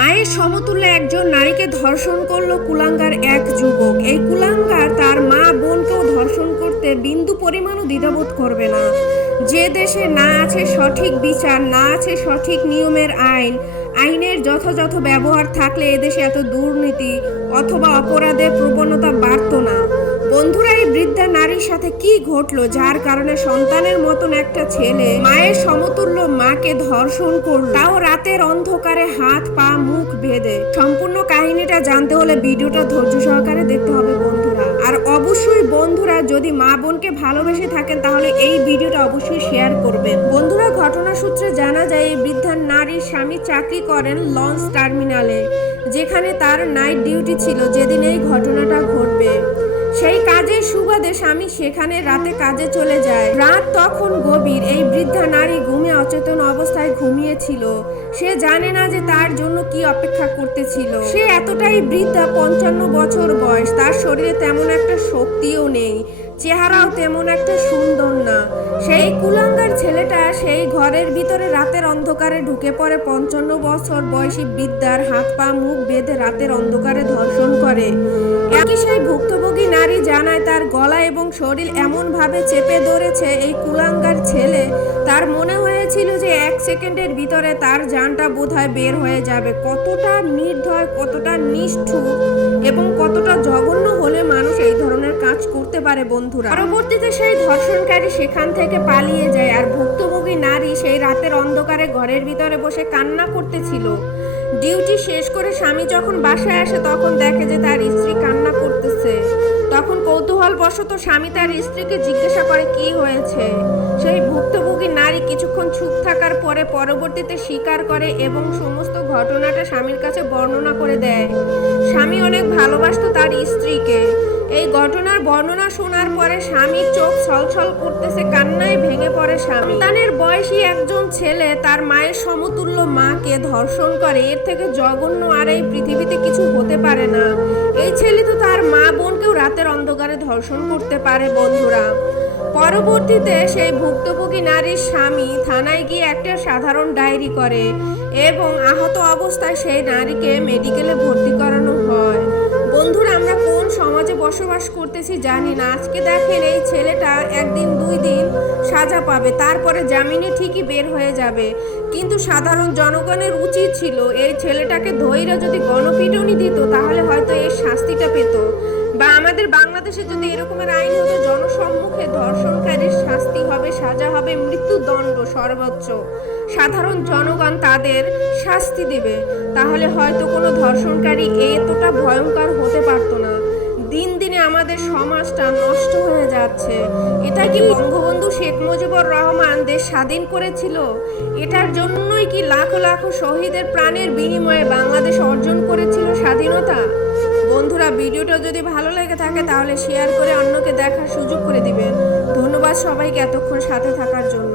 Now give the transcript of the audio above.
মায়ের সমতুল্য একজন নারীকে ধর্ষণ করলো কুলাঙ্গার এক যুবক। এই কুলাঙ্গার তার মা বোনকেও ধর্ষণ করতে বিন্দু পরিমাণও দ্বিধাবোধ করবে না। যে দেশে না আছে সঠিক বিচার, না আছে সঠিক নিয়মের আইনের যথাযথ ব্যবহার থাকলে এদেশে এত দুর্নীতি অথবা অপরাধের প্রবণতা বাড়তো না। বন্ধুরা, এই বৃদ্ধা নারীর সাথে কি ঘটলো যার কারণে সন্তানের মতন একটা ছেলে মায়ের সমতুল্য মাকে ধর্ষণ করলো, তাও রাতের অন্ধকারে হাত পা মুখ বেঁধে? সম্পূর্ণ কাহিনীটা জানতে হলে ভিডিওটা ধৈর্য সহকারে দেখতে হবে বন্ধুরা। আর অবশ্যই বন্ধুরা, যদি মা বোনকে ভালোবেসে থাকেন তাহলে এই ভিডিওটা অবশ্যই শেয়ার করবেন। বন্ধুরা, ঘটনা সূত্রে জানা যায় এই বৃদ্ধা নারীর স্বামী চাকরি করেন লঞ্চ টার্মিনালে, যেখানে তার নাইট ডিউটি ছিল যেদিন এই ঘটনাটা ঘটবে। সেই কাজের সুবাদে স্বামী সেখানে রাতে কাজে চলে যায়। রাত তখন গভীর। এই বৃদ্ধা নারী ঘুমে অচেতন অবস্থায় ঘুমিয়েছিল। সে জানে না যে তার জন্য কি অপেক্ষা করতেছিল। সে এতটাই বৃদ্ধা, 55 বছর বয়স। তার শরীরে তেমন একটা শক্তিও নেই, চেহারাও তেমন একটা সুন্দর না। সেই কুলাঙ্গার ছেলেটা সেই ঘরের ভিতরে রাতের অন্ধকারে ঢুকে পড়ে 55 বছর বয়সী বৃদ্ধার হাত পা মুখ বেঁধে রাতের অন্ধকারে ধর্ষণ করে। একই সেই ভুক্তভোগী নারী জানায় তার গলা এবং শরীর এমন ভাবে চেপে ধরেছে এই কুলাঙ্গার ছেলে, তার মনে হয়েছিল যে 1 সেকেন্ডের ভিতরে তার জানটা বোধহয় বের হয়ে যাবে। কতটা নির্দয়, কতটা নিষ্ঠুর এবং কতটা জঘন্য হলে মানুষ এই ধরনের কাজ করতে পারে বন্ধুরা। পরবর্তীতে সেই ধর্ষণকারী সেখান থেকে পালিয়ে যায়, আর ভুক্তভোগী নারী সেই রাতের অন্ধকারে ঘরের ভিতরে বসে কান্না করতেছিল। ডিউটি শেষ করে স্বামী যখন বাসায় আসে তখন দেখে যে তার স্ত্রী কান্না করতেছে। তখন কৌতূহলবশত স্বামী তার স্ত্রীকে জিজ্ঞাসা করে কি হয়েছে। সেই ভুক্তভোগী নারী কিছুক্ষণ চুপ থাকার পরে পরবর্তীতে স্বীকার করে এবং সমস্ত ঘটনাটা স্বামীর কাছে বর্ণনা করে দেয়। স্বামী অনেক ভালোবাসতো তার স্ত্রীকে। এই ঘটনার বর্ণনা শোনার পরে স্বামীর চোখ ছলছল করতেছে, কান্নায় ভেঙে পড়ে স্বামী। সন্তানের বয়সী একজন ছেলে তার মায়ের সমতুল্য মাকে ধর্ষণ করে, এর থেকে জঘন্য আর এই পৃথিবীতে কিছু হতে পারে না। এই ছেলে তো তার মা বোনকেও রাতের অন্ধকারে ধর্ষণ করতে পারে বন্ধুরা। পরবর্তীতে সেই ভুক্তভোগী নারীর স্বামী থানায় গিয়ে একটা সাধারণ ডায়েরি করে এবং আহত অবস্থায় সেই নারীকে মেডিকেলে ভর্তি করানো হয়। বন্ধুরা, আমরা কোন সমাজে বসবাস করতেছি জানি না। আজকে দেখেন এই ছেলেটা 1 দিন 2 দিন সাজা পাবে, তারপরে জামিনে ঠিকই বের হয়ে যাবে। কিন্তু সাধারণ জনগণের উচিত ছিল এই ছেলেটাকে ধৈর্য যদি গণপিটুনি দিত তাহলে হয়তো এর শাস্তিটা পেত। বা আমাদের বাংলাদেশে যদি এরকমের আইন হতো, জনসম্মুখে ধর্ষণকারীর শাস্তি হবে, সাজা হবে মৃত্যুদণ্ড সর্বোচ্চ। সাধারণ জনগণ তাদের শাস্তি দেবে, তাহলে হয়তো কোনো ধর্ষণকারী এতটা ভয়ঙ্কর হতে পারতো না। দিন দিনে আমাদের সমাজটা নষ্ট হয়ে যাচ্ছে। এটা কি বঙ্গবন্ধু শেখ মুজিবুর রহমান দেশ স্বাধীন করেছিল? এটার জন্যই কি লাখো লাখো শহীদের প্রাণের বিনিময়ে বাংলাদেশ অর্জন করেছিল স্বাধীনতা? বন্ধুরা, ভিডিওটা যদি ভালো লেগে থাকে তাহলে শেয়ার করে অন্যকে দেখার সুযোগ করে দিবেন। ধন্যবাদ সবাইকে এতক্ষণ সাথে থাকার জন্য।